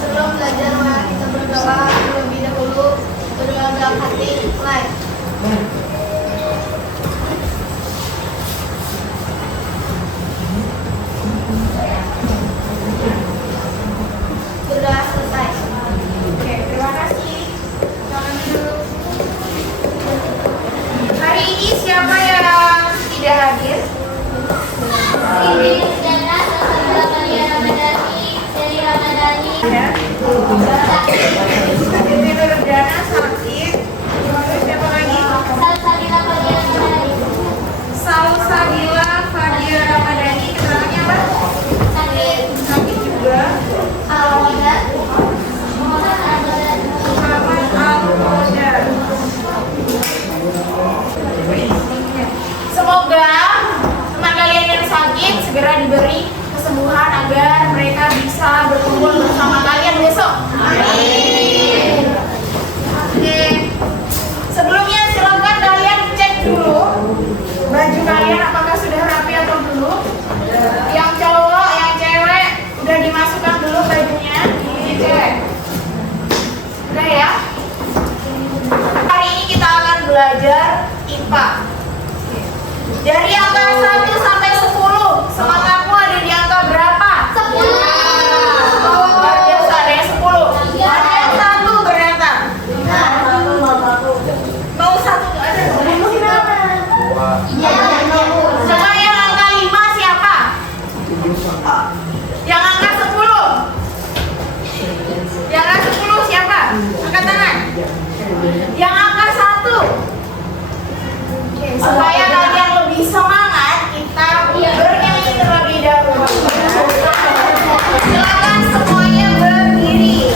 Sebelum belajar, mari kita berdoa terlebih dahulu. Berdoa dalam hati. Mulai. Sudah selesai. Oke, terima kasih. Jangan dulu. Hari ini siapa yang tidak hadir? Ini Jana Sastra Maria Ramadhani dari Ramadhani. Ya. Bibi Nurdana sakit. Terus siapa lagi? Salsabila Maria Ramadhani. Salsabila Fadia Ramadhani. Keterangannya apa? Sakit. Sakit juga. Al-Wadat. Muhammad Al-Wadat. Muhammad Al-Qadar. Semoga teman kalian yang sakit segera diberi kesembuhan agar mereka bisa berkumpul bersama kalian besok. Amin. Oke. Sebelumnya silakan kalian cek dulu baju kalian apakah sudah rapi atau belum. Yang cowok, yang cewek udah dimasukkan dulu bajunya, dicek. Udah ya? Hari ini kita akan belajar IPA. Dari angka 1 sampai 10, semangatmu ada di angka berapa? 10. Oh, luar biasa, ada yang 10. Ada yang 1 ternyata. Mau 1 nggak ada? Iya. Coba yang angka 5 siapa? Yang angka 10? Yang angka 10 siapa? Angkat tangan. Yang angka 1? Oke, supaya kalian lebih semangat, kita bernyanyi terlebih dahulu. Silakan semuanya berdiri.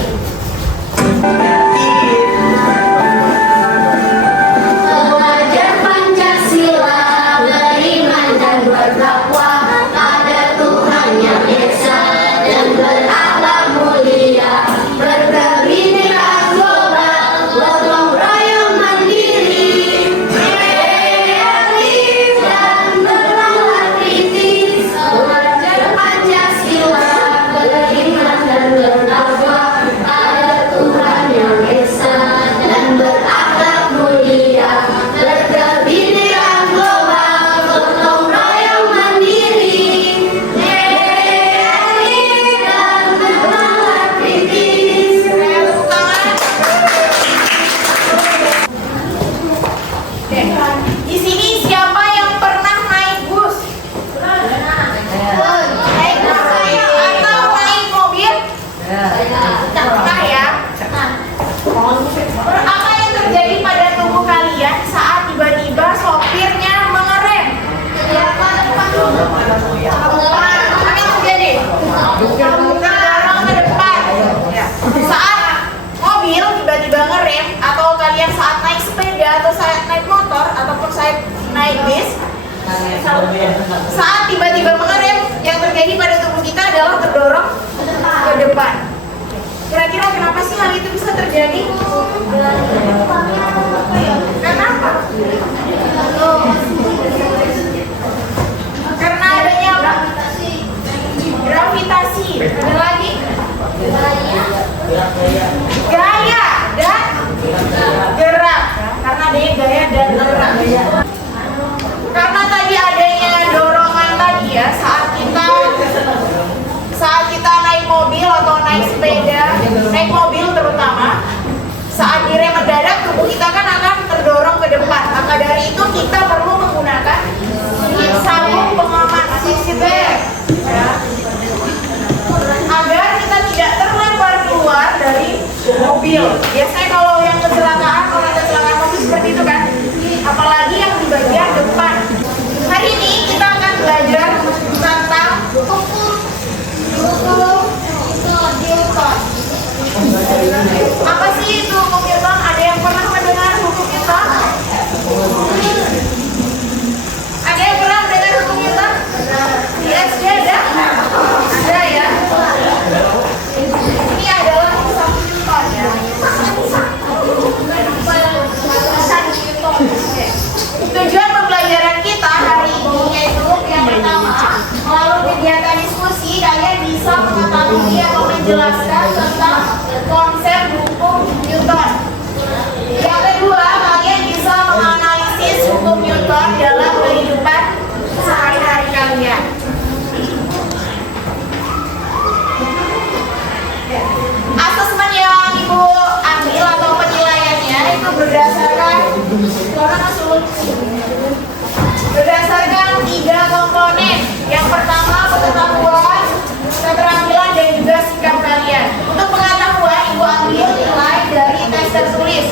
Mengajar Pancasila, beriman dan bertakwa pada Tuhan yang Esa dan berakhlak mulia, berkebinekaan global, gotong royong mandiri, kreatif dan bernalar kritis. Mengajar Pancasila, beriman dan bertakwa pada Tuhan yang Esa dan berakhlak mulia, berkebinekaan global, gotong royong mandiri, kreatif dan bernalar kritis. Tepuk tangan. Oke. Di sini siapa yang pernah naik bus? Naik bus atau naik mobil? Pernah ya? Apa yang terjadi pada tubuh kalian saat tiba-tiba sopirnya mengerem? Apa yang terjadi? Terdorong ke depan. Saat mobil tiba-tiba ngerem, atau kalian saat naik sepeda atau saat naik motor ataupun saat naik bis, saat tiba-tiba mengerem, yang terjadi pada tubuh kita adalah terdorong ke depan. Kira-kira kenapa sih hal itu bisa terjadi? Kenapa? Karena adanya apa? Gravitasi. Ada lagi? Gaya dan gerak. Karena adanya gaya dan gerak. Karena tadi adanya dorongan tadi ya, saat kita naik mobil atau naik sepeda, naik mobil terutama, saat direm mendadak tubuh kita kan akan menjelaskan tentang konsep hukum Newton. Yang kedua, kalian bisa menganalisis hukum Newton dalam kehidupan sehari-hari kalian. Asesmen yang Ibu ambil atau penilaiannya itu berdasarkan 3 komponen. Yang pertama, pengetahuan, keterampilan, dan juga sikap kalian. Untuk pengetahuan, Ibu ambil nilai dari tes tertulis,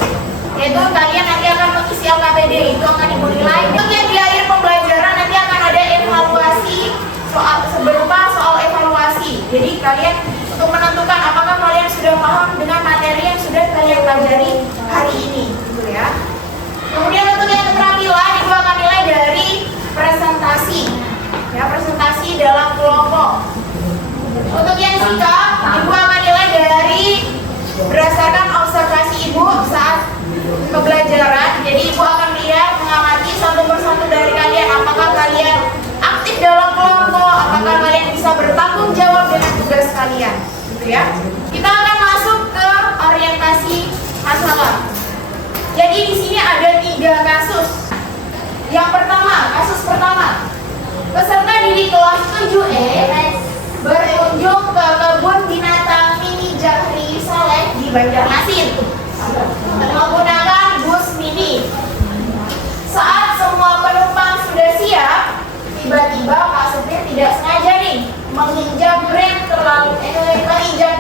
yaitu kalian nanti akan mengisi LKPD, itu akan Ibu nilai. Untuk yang di akhir pembelajaran nanti akan ada evaluasi berupa soal evaluasi. Jadi kalian untuk menentukan apakah kalian sudah paham dengan materi yang sudah kalian pelajari hari ini, gitu ya. Kemudian untuk yang keterampilan, Ibu akan nilai dari presentasi, ya, presentasi dalam kelompok. Untuk yang sikap, Ibu akan nilai dari berdasarkan observasi Ibu saat pembelajaran. Jadi Ibu akan lihat, mengamati satu persatu dari kalian, apakah kalian aktif dalam kelompok, apakah kalian bisa bertanggung jawab dengan tugas kalian, gitu ya. Kita akan masuk ke orientasi masalah. Jadi di sini ada 3 kasus. Yang pertama, kasus pertama, peserta didik kelas 7E berkunjung ke kebun binatang Mini Jahri Saleh di Banjarmasin menggunakan bus mini. Saat semua penumpang sudah siap, tiba-tiba Pak supir tidak sengaja nih menginjak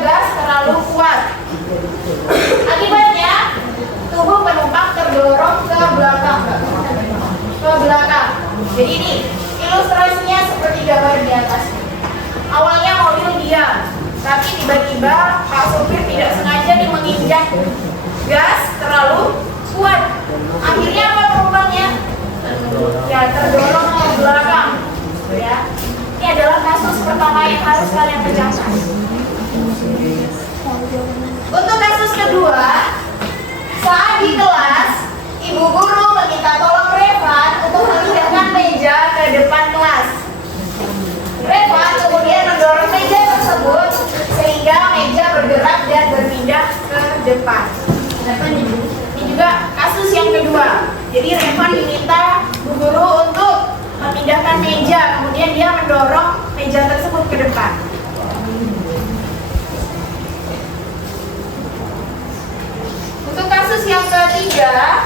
gas terlalu kuat. Akibatnya tubuh penumpang terdorong ke belakang. Jadi ini ilustrasinya seperti gambar di atas. Awalnya mobil diam, tapi tiba-tiba Pak supir tidak sengaja nih menginjak gas terlalu kuat. Akhirnya apa penumpangnya? Ya, terdorong ke belakang. Ya. Ini adalah kasus pertama yang harus kalian pecahkan. Untuk kasus kedua, saat di kelas, ibu guru meminta tolong Revan untuk memindahkan meja ke depan kelas. Revan kemudian mendorong meja tersebut sehingga meja bergerak dan berpindah ke depan. Ini juga kasus yang kedua. Jadi Revan diminta bu guru untuk memindahkan meja, kemudian dia mendorong meja tersebut ke depan. Untuk kasus yang ketiga,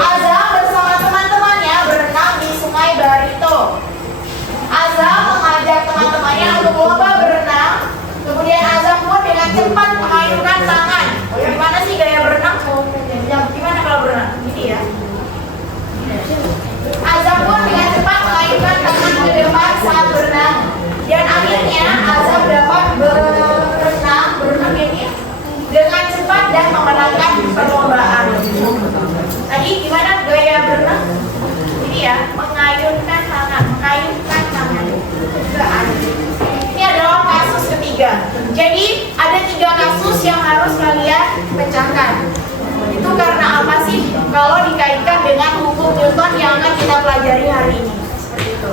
Azam bersama teman-temannya berenang di Sungai Barito. Azam mengajak teman-temannya untuk lomba berenang. Kemudian Azam pun dengan cepat mengayunkan tangan. Gimana sih gaya berenang? Gimana kalau berenang? Gini ya. Azam pun dengan cepat mengayunkan tangan ke depan saat berenang. Dan akhirnya Azam dapat berenang ini dengan cepat dan memenangkan perlombaan. Tadi gimana gaya berenang? Ini ya, mengayunkan tangan. Ini adalah kasus ketiga. Jadi ada 3 kasus yang harus kalian pecahkan. Itu karena apa sih? Kalau dikaitkan dengan hukum Newton yang akan kita pelajari hari ini. Seperti itu.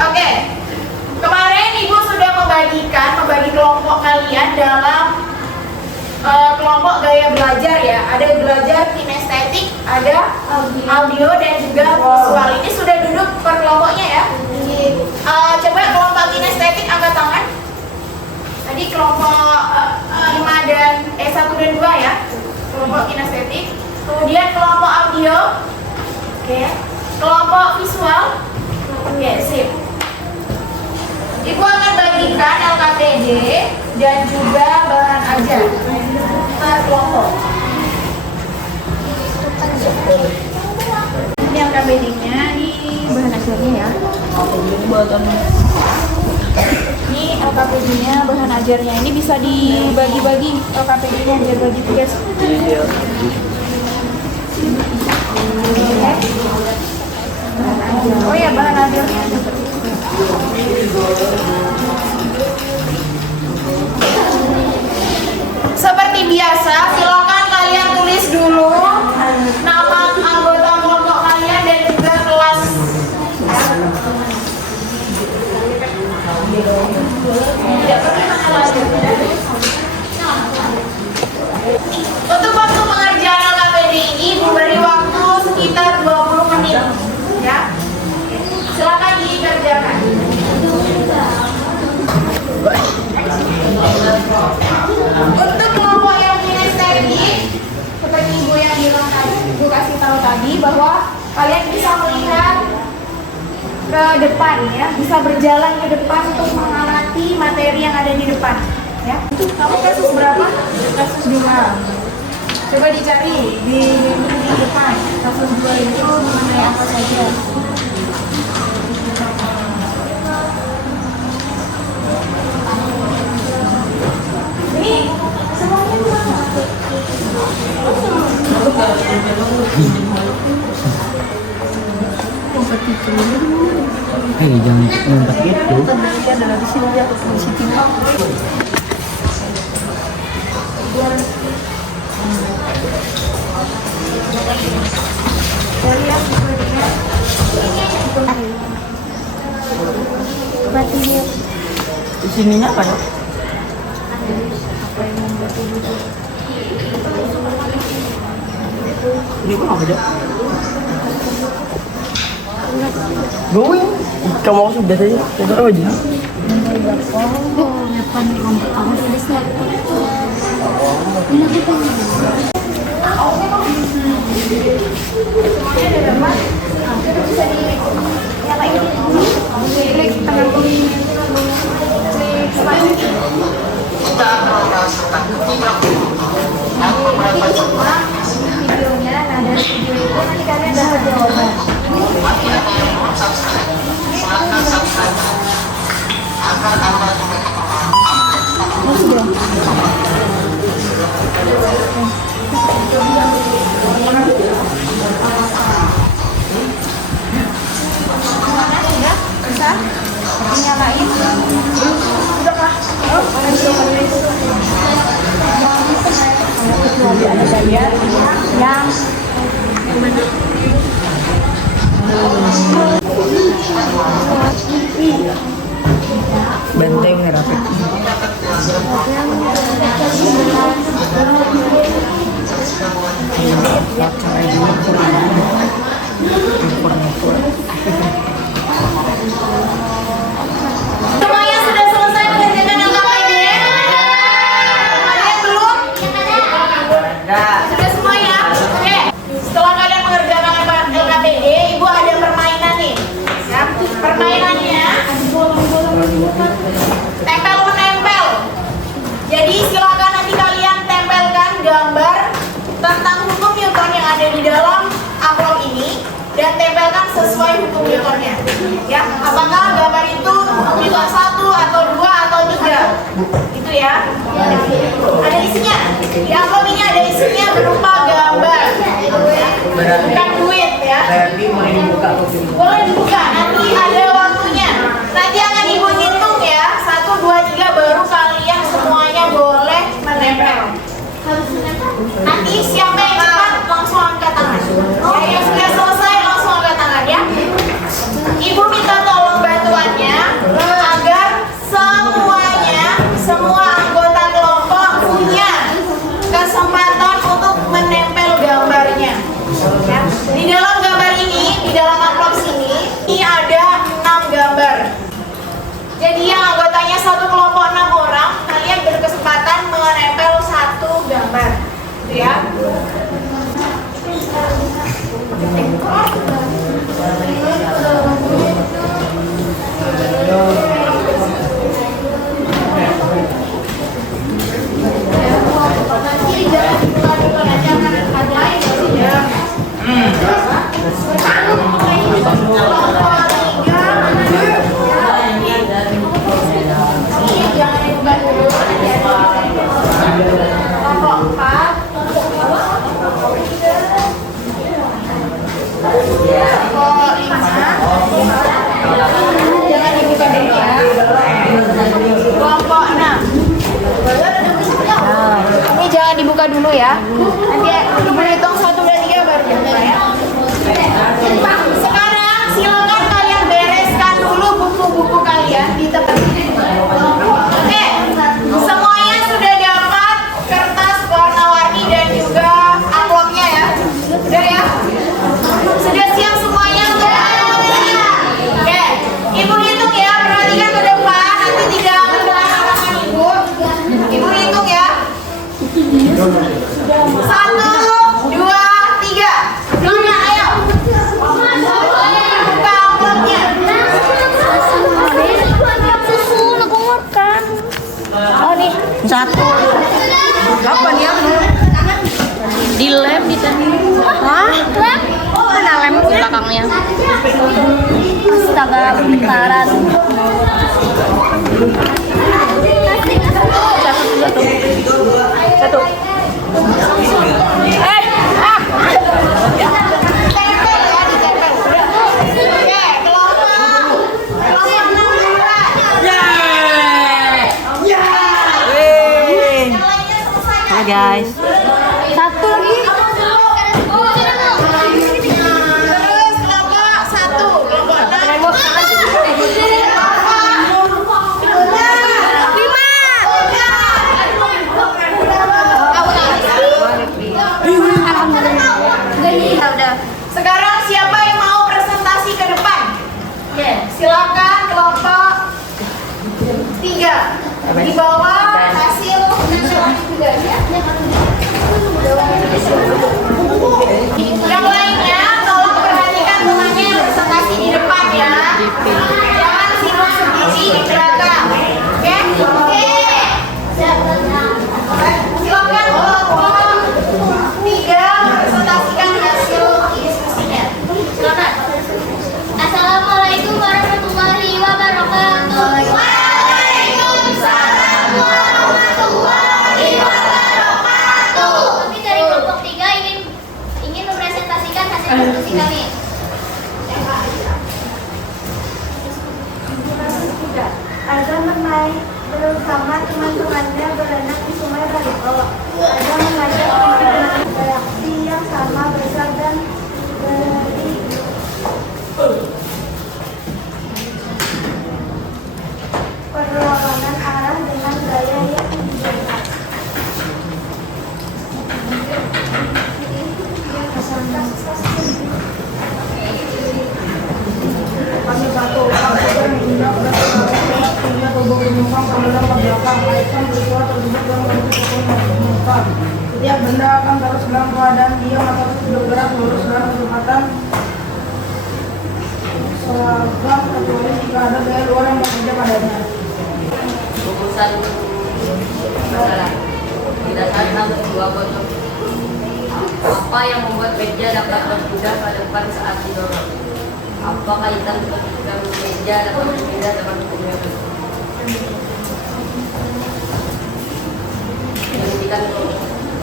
Oke. Kemarin Ibu sudah membagi kelompok kalian dalam kelompok gaya belajar ya. Ada belajar kinestetik, ada audio dan juga visual. Ini sudah duduk per kelompoknya ya. Coba kelompok kinestetik angkat tangan. Tadi kelompok 5 dan 1 dan 2 ya. Kelompok kinestetik. Kemudian kelompok audio. Oke. Kelompok visual. Oke, sip. Ibu akan bagikan LKPD dan juga bahan ajar per kelompok. Ini LKPD-nya, ini bahan ajarnya ya. Ini LKPD-nya, bahan ajarnya. Ini bisa dibagi-bagi LKPD-nya biar bagi tugas. Oh ya, bahan ajarnya. Seperti biasa, silakan kalian tulis dulu nama anggota kelompok kalian. Untuk waktu pengerjaan LKPD ini diberi waktu sekitar 20 menit, ya. Silakan dikerjakan. Untuk kelompok yang kinestetik, seperti ibu yang bilang tadi, ibu kasih tahu tadi bahwa kalian bisa melihat ke depan, ya, bisa berjalan ke depan untuk mengamati materi yang ada di depan, ya. Kamu kasus berapa? Kasus 2. Coba dicari di depan kasus 2 itu mengenai apa saja. Ini semuanya mana? Jangan ngumpet gitu. Adalah di sini ya, di situ. Di sininya apa ya? Ini kok apa aja? Going. Kamu aku sudah tadi. Itu apa aja? Semuanya ada gambar. Itu bisa dinyalain. Klik tangan kiri. Klik slide. Videonya, nah dari video itu nanti kalian dapat jawaban. Sudah bisa dinyalain. Sudah kah? Oh, ada saya yang Benteng rapid. Semuanya sudah selesai mengerjakan LKPD? Kalian belum? Sudah semuanya? Oke. Setelah kalian mengerjakan LKPD, ibu ada permainan nih. Ya. Permainannya tempel menempel. Jadi silakan nanti kalian tempelkan gambar tentang hukum Newton yang ada di dalam amplop ini dan tempelkan sesuai hukum Newtonnya. Ya, apakah gambar itu hukum Newton 1 atau 2 atau 3? Itu ya. Ada isinya. Di amplop ini ada isinya berupa gambar. Bukan duit ya. Boleh dibuka. Boleh dibuka. Nanti ada waktunya. Nanti akan ibu hitung ya. 1, 2, 3 baru kalian semuanya boleh menempel. Nanti siapa yang cepat langsung angkat tangan. Ya, yang sudah selesai langsung angkat tangan ya. Ibu minta tolong bantuannya agar semua anggota kelompok punya kesempatan untuk menempel gambarnya. Ya. Di dalam gambar ini, di dalam amplop sini, ini ada 6 gambar. Jadi yang anggotanya satu kelompok 6 orang, kalian berkesempatan menempel 1 gambar. Gitu ya. Nanti jangan dibuka-buka aja karena ada lain di dalam. Jangan dibuka dulu. Kelompok 4. Kelompok 5. Jangan dibuka dulu ya. Kelompok 6. Ini jangan dibuka dulu ya. Nanti ibu hitung 1, 2, 3 baru dibuka ya. Sekarang silakan kalian bereskan dulu buku-buku kalian di tempat ini. Satu. Apa nih aku? Di lem di tadi. Hah? Lem? Mana lem? Di belakangnya. Astaga, bentaran. Satu. Halo guys. Satu lagi. Terus kelompok 1, kelompok 6. Sekarang siapa yang mau presentasi ke depan? Oke, silakan kelompok 3. Di bawah hasil juga ya. Yang lainnya tolong perhatikan temannya yang presentasi di depan ya. Jangan sibuk sendiri di belakang. Oke? Silakan kelompok 3 presentasikan hasil diskusinya. Silakan. Assalamualaikum warahmatullahi wabarakatuh. Waalaikumsalam warahmatullahi wabarakatuh. Kami dari kelompok 3 ingin mempresentasikan hasil diskusi kami. Ada menaik bersama teman-temannya berenang di Sungai Barito. Ada mengajak teman-teman bereaksi yang sama besar dan dari perlawanan arah dengan gaya yang berbeda. Setiap benda akan terus dalam keadaan diam atau terus bergerak lurus dalam kecepatan seragam kecuali jika ada gaya luar yang bekerja padanya. Rumusan masalah. Didasarkan dua bentuk. Apa yang membuat meja dapat berpindah ke depan saat didorong? Apa kaitan ketika meja dapat berpindah dapat berpindah? Menghentikan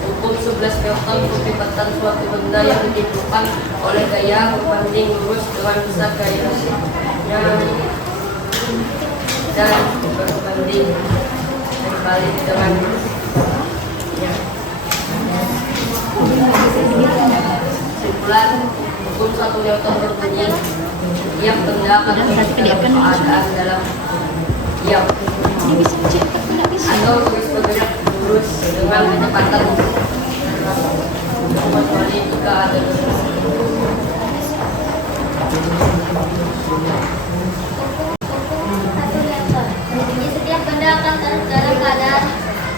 hukum 11 Newton kecepatan suatu benda yang ditimbulkan oleh gaya berbanding lurus dengan besar gayanya dan berbanding terbalik dengan ya. Simpulan hukum 1 Newton berbunyi tiap benda akan keadaan dalam diam atau terus bergerak lurus dengan kecepatan kecuali jika ada Jadi setiap benda akan terus dalam keadaan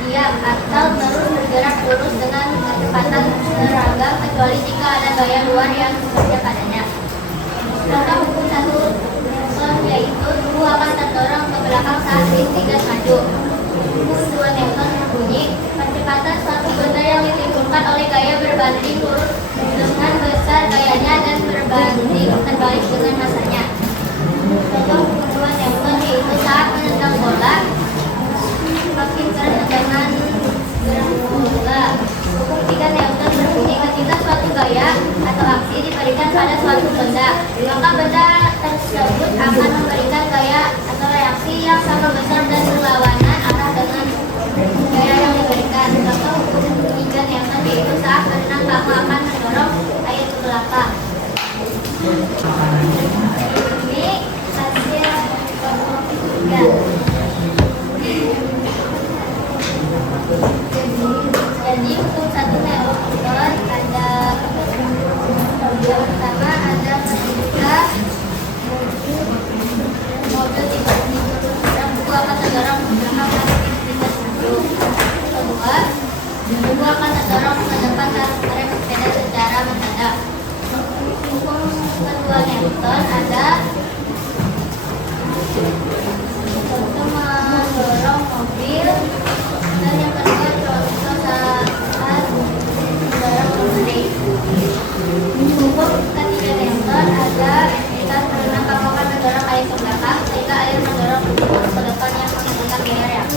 diam atau terus bergerak lurus dengan kecepatan seragam kecuali jika ada gaya luar yang bekerja padanya. Contoh hukum 1 Newton yaitu tubuh akan terdorong ke belakang saat berhenti dan maju. Hukum 2 Newton berbunyi percepatan suatu benda yang ditimbulkan oleh gaya berbanding lurus dengan besar gayanya dan berbanding terbalik dengan masanya. Contoh hukum 2 Newton yaitu saat menendang bola makin keras dengan gerak bola. Hukum 3 Newton berbunyi ketika suatu gaya atau aksi diberikan pada suatu benda, maka benda tersebut akan memberikan gaya atau reaksi yang sama besar dan berlawanan arah dengan gaya yang diberikan. Contoh hukum 3 Newton yaitu saat berenang kamu akan mendorong air ke belakang.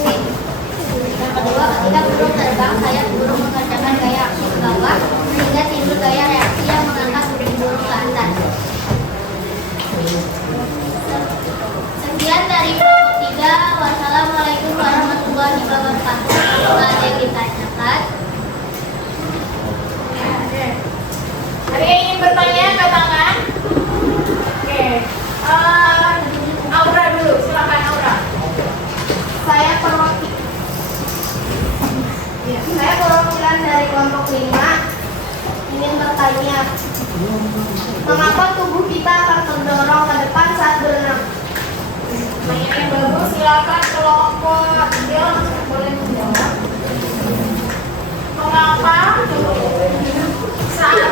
menit. Yang kedua, ketika burung terbang, sayap burung mengerjakan gaya aksi ke bawah sehingga timbul gaya reaksi yang mengangkat burung ke atas. Sekian dari kelompok 3. Wassalamualaikum warahmatullahi wabarakatuh. Semoga ada yang ditanyakan. Ada yang ingin bertanya, angkat tangan. Oke. Aura dulu, silakan Aura. Saya perwakilan dari kelompok 5 ingin bertanya, mengapa tubuh kita akan terdorong ke depan saat berenang? Pertanyaan yang bagus, silakan kelompok 3 boleh menjawab. Mengapa saat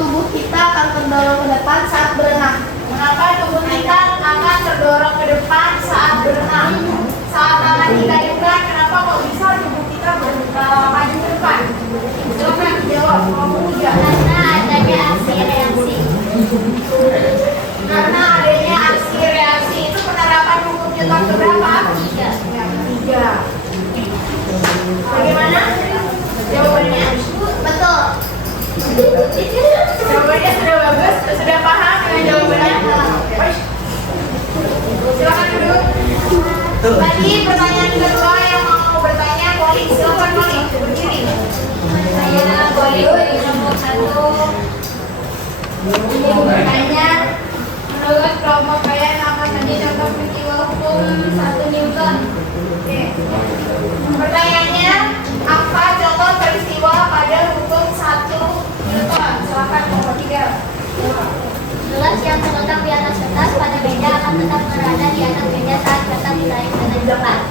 Tubuh kita akan terdorong ke depan saat berenang. Mengapa tubuh kita akan terdorong ke depan saat berenang? Saat tangan kita dibuka, kenapa kok bisa tubuh kita maju ke depan? Silakan jawab, kelompok 3. Karena adanya aksi reaksi. Karena adanya aksi reaksi itu penerapan hukum Newton keberapa? 3. Yang ketiga. Bagaimana jawabannya? Betul. Jawabannya sudah bagus, sudah paham dengan jawabannya? Silakan duduk. Tadi pertanyaan kedua yang mau bertanya, Poli, silakan Poli, berdiri. Saya Poli dari kelompok 1. Ingin bertanya, menurut kelompok kalian apa saja contoh peristiwa hukum 1 Newton? Oke. Pertanyaannya, apa contoh peristiwa pada hukum 1 Newton? Silakan kelompok 3. Gelas yang terletak di atas kertas pada meja akan tetap berada di atas meja saat kertas ditarik dengan cepat.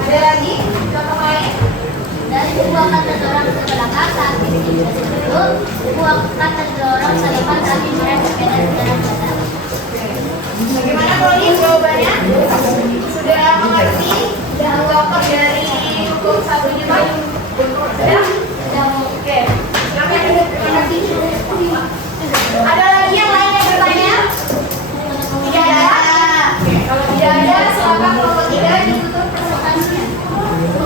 Ada lagi contoh lain? Dan buku akan terdorong ke belakang saat berdiri duduk. Buku akan terdorong ke depan saat dimulai sepeda sejalan jalan. Bagaimana Poli jawabannya? Sudah mengerti contoh dari hukum 1 Newton? Sudah? Oke. Silakan duduk. Terima kasih. Ada lagi yang lain yang bertanya? Tidak ada? Oke. Kalau tidak ada, silakan kelompok 3 ditutup presentasinya.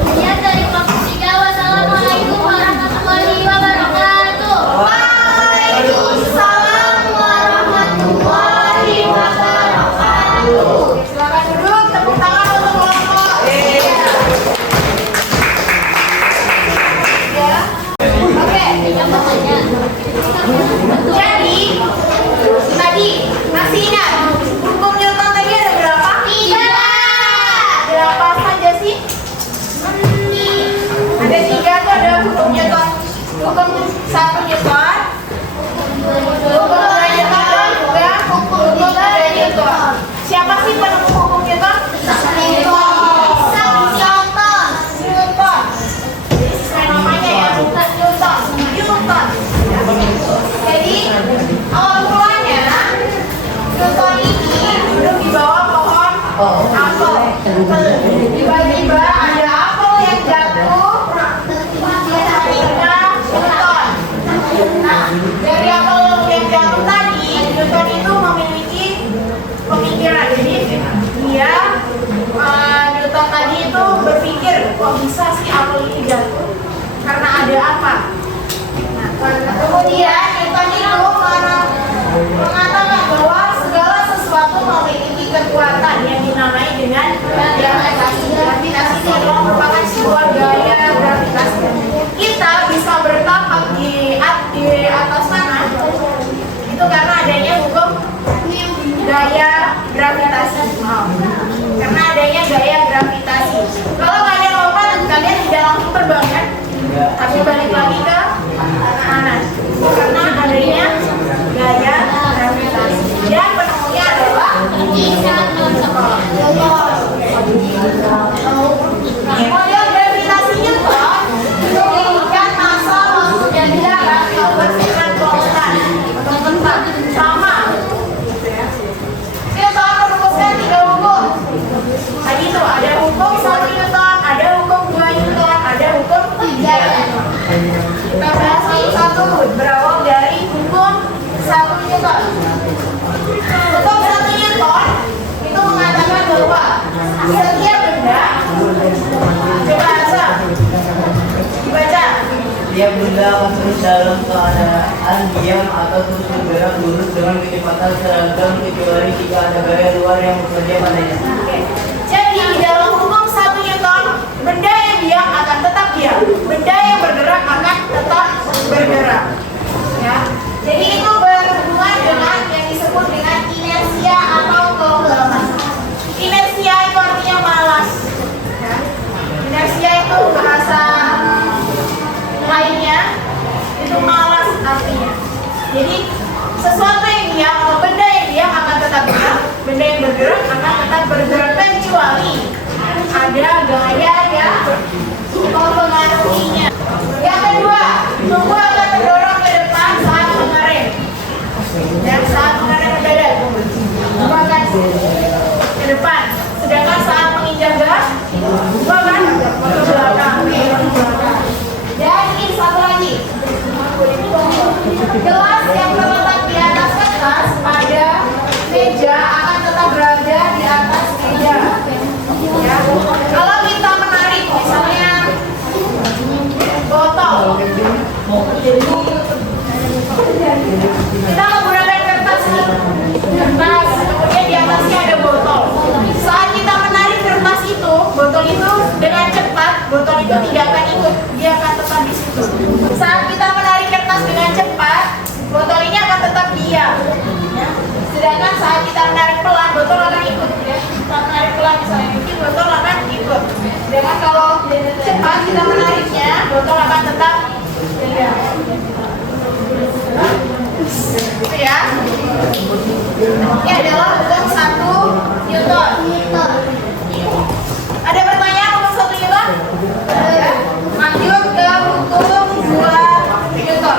Sekian dari kelompok 3. Wassalamualaikum warahmatullahi wabarakatuh. Waalaikumsalam warahmatullahi wabarakatuh. Oke, silakan duduk. Tepuk tangan untuk kelompok. Ya. Oke. Yang bertanya, Jadi, tadi masih ingat hukum Newton tadi ada berapa? 3. Ada apa saja sih? Ada 3 tuh, ada hukum Newton, hukum 1 Newton, hukum 2 Newton, juga hukum 3 Newton. Siapa sih penemu hukum Newton? Newton. Jadi sesuai namanya ya, bukan Newton, Newton. Jadi awal mulanya Newton ini duduk di bawah pohon apel. Tiba-tiba ada apel yang jatuh ketika Newton. Nah, dari apel yang jatuh tadi, Newton itu memiliki pemikiran. Jadi dia Newton tadi itu berpikir, kok bisa sih apel ini jatuh? Karena ada apa? Nah, kemudian Newton itu mengatakan bahwa segala sesuatu memiliki kekuatan yang dinamai dengan gravitasi. Gravitasi itu adalah merupakan sebuah gaya gravitasi. Kita bisa bertapak di atas sana itu karena adanya hukum gaya gravitasi. Karena adanya gaya gravitasi. Kalau kalian lompat, kalian tidak langsung terbang kan? Tapi balik lagi ke tanah. Karena adanya gaya gravitasi. Dan penemunya adalah Isaac Newton. Model gravitasi Newton menunjukkan massa langsung dan jarak yang bersifat konstan atau tetap sama. Newton merumuskan 3 hukum. Tadi itu ada hukum 1 Newton, ada hukum 2 Newton, ada hukum 3 Newton. Kita bahas satu-satu, berawal dari hukum 1 Newton. Hukum 1 Newton itu mengatakan bahwa setiap benda. Coba Asa. Dibaca. Setiap benda akan terus dalam keadaan diam atau terus bergerak lurus dengan kecepatan seragam kecuali jika ada gaya luar yang bekerja padanya. Oke. Jadi di dalam hukum 1 Newton, benda yang diam akan tetap diam, benda yang bergerak akan tetap bergerak. Ya. Jadi itu berhubungan dengan yang disebut dengan inersia atau keunggulan. Inersia itu artinya malas. Ya. Inersia itu bahasa lainnya itu malas artinya. Jadi sesuatu yang diam atau benda yang diam akan tetap diam, benda yang bergerak akan tetap bergerak kecuali ada gaya yang mempengaruhinya. Yang kedua, tubuh akan terdorong ke depan saat mengerem. Dan saat mengerem berbeda, tubuh akan ke depan. Sedangkan saat menginjak gas, tubuh akan ke belakang. Dan ini satu lagi, gelas yang terletak di atas kertas pada meja akan tetap berada di atas meja. Ya. Kalau kita menarik misalnya botol, kita menggunakan kertas, kemudian di atasnya ada botol. Saat kita menarik kertas itu, botol itu dengan cepat, botol itu tidak akan ikut, dia akan tetap di situ. Saat kita menarik kertas dengan cepat, botol ini akan tetap diam. Ya. Sedangkan saat kita menarik pelan, botol akan ikut. Ya. Kita menarik pelan misalnya, mungkin botol akan ikut. Sedangkan kalau cepat kita menariknya, botol akan tetap diam. Itu ya. Ini adalah hukum 1 Newton. Ada pertanyaan hukum 1 Newton? Ya. Lanjut ke hukum 2 Newton.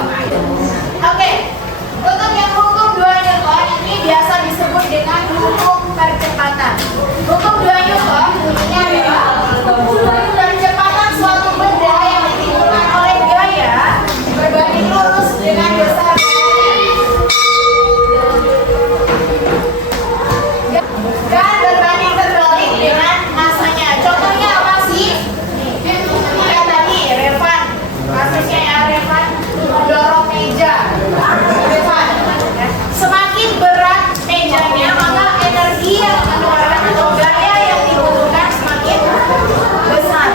Oke. Untuk yang hukum 2 Newton ini biasa disebut dengan hukum percepatan. Hukum 2 Newton bunyinya adalah percepatan suatu benda yang ditimbulkan oleh gaya berbanding lurus dengan besar dan berbanding terbalik dengan masanya. Contohnya apa sih? Ya tadi Revan, kasusnya ya Revan dorong meja. Revan, semakin berat mejanya maka energi yang dikeluarkan atau gaya yang dibutuhkan semakin besar.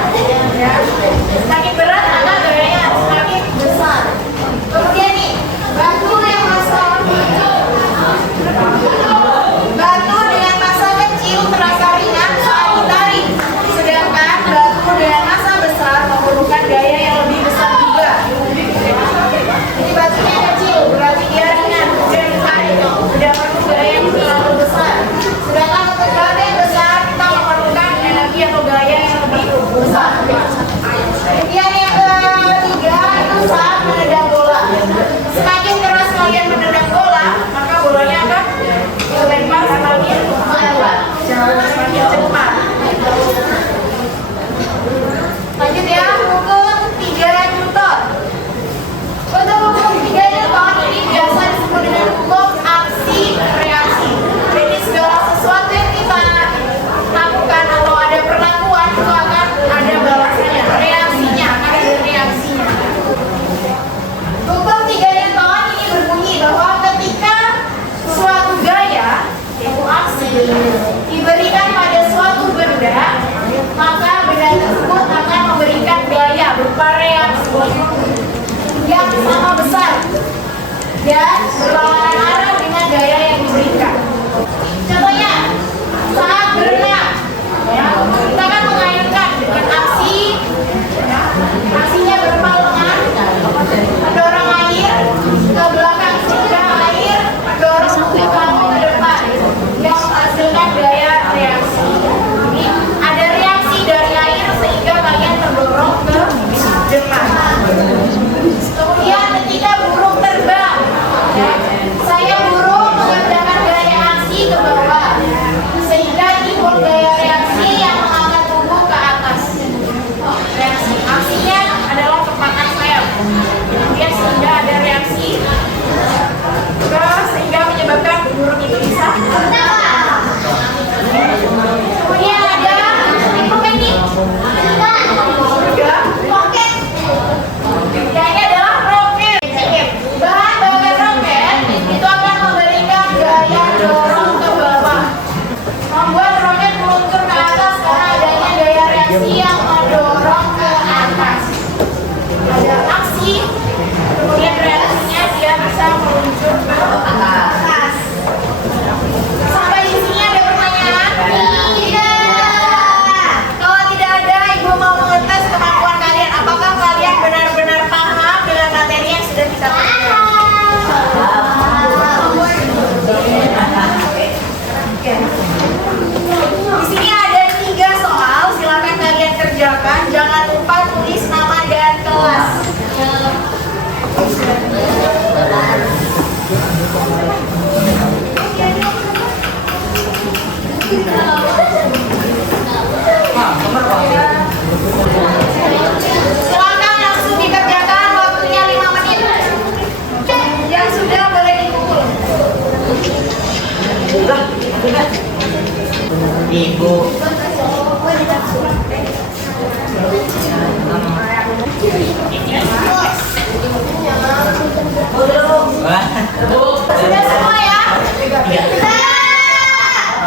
Ya. Semakin berat maka gayanya semakin besar. Kemudian nih batu yang dengan massa kecil terasa ringan saat ditarik, sedangkan batu dengan massa besar memerlukan gaya yang lebih besar juga. Jadi batunya kecil berarti dia ringan, kemudian ditarik tidak perlu gaya yang terlalu besar. Sedangkan untuk batu yang besar kita memerlukan energi atau gaya yang lebih besar. Kemudian yang ketiga itu saat menendang bola. Semakin keras kalian menendang bola, maka bolanya akan terlempar semakin cepat. Semakin cepat. Lanjut ya, hukum 3 Newton. Untuk hukum 3 Newton ini biasa disebut dengan hukum aksi reaksi. Jadi segala sesuatu yang kita lakukan atau ada perlakuan itu akan ada balasannya. Aksi yang mendorong ke atas. Ada aksi, kemudian reaksinya dia bisa meluncur ke atas. Sampai di sini ada pertanyaan? Tidak. Kalau tidak ada, Ibu mau mengetes kemampuan kalian. Apakah kalian benar-benar paham dengan materi yang sudah kita pelajari? Di sini ada 3 soal, silakan kalian kerjakan. Jangan lupa tulis nama dan kelas. Silakan langsung dikerjakan, waktunya 5 menit. Yang sudah boleh dipukul. Ibu. Wah. Sudah semua ya?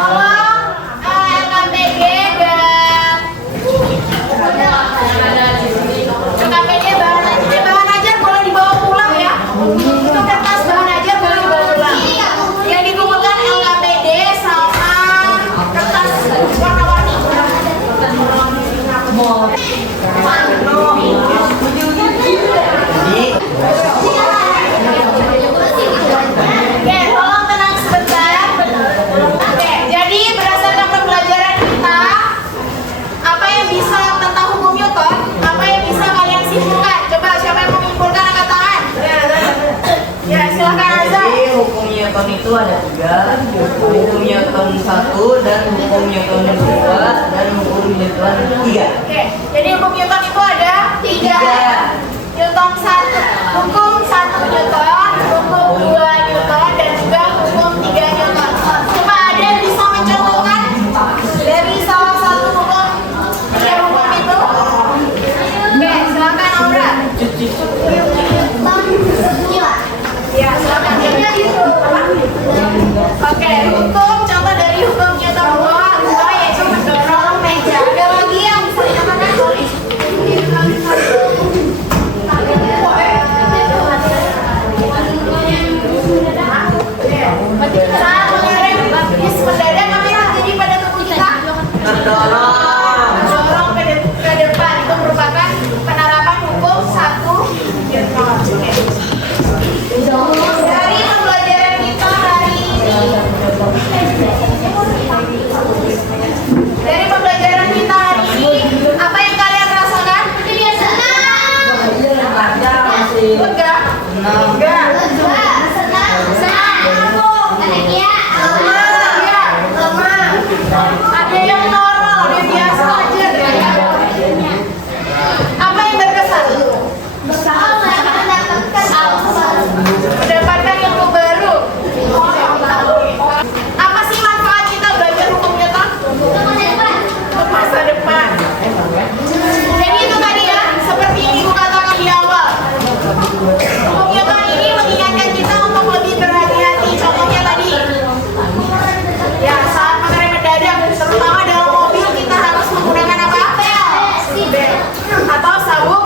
Tolong LKPD dan LKPD bahan ajar boleh dibawa pulang ya. Itu kertas bahan ajar boleh dibawa pulang. Yang dikumpulkan LKPD sama kertas warna-warni. Oke, tolong tenang sebentar. Oke, jadi berdasarkan pembelajaran kita, apa yang bisa tentang hukum Newton, apa yang bisa kalian simpulkan? Coba siapa yang mau menyimpulkan angkat tangan? Ya, silakan Azza. Jadi hukum Newton itu ada 3, hukum Newton 1 dan hukum Newton 2 dan hukum Newton 3. Oke, jadi hukum Newton itu ada 3. Newton 1, hukum 1 Newton, hukum 2 Newton, dan juga hukum 3 Newton. Coba ada yang bisa mencontohkan dari salah satu hukum 3 hukum itu? Oke, silakan Aura. Ya, silakan. Oke, hukum contoh dari hukum Newton 2 yaitu mendorong meja. Ada lagi yang bisa dikatakan? Saat mengerem bis mendadak apa yang terjadi pada tubuh kita? Mendorong ke depan. Itu merupakan penerapan hukum 1 Newton. Dari pembelajaran kita hari ini, apa yang kalian rasakan? Lega? Enggak. Ada yang normal, ada yang biasa aja deh. Apa yang berkesan? Mendapatkan ilmu baru. Apa sih manfaat kita belajar hukum Newton? Untuk masa depan. Jadi itu tadi ya, seperti yang Ibu katakan di awal. Hukum Newton ini mengingatkan kita untuk lebih berhati-hati. Contohnya tadi, ya saat mengerem mendadak, terutama dalam mobil kita harus menggunakan apa? Bel atau sabuk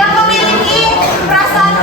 yang memiliki perasaan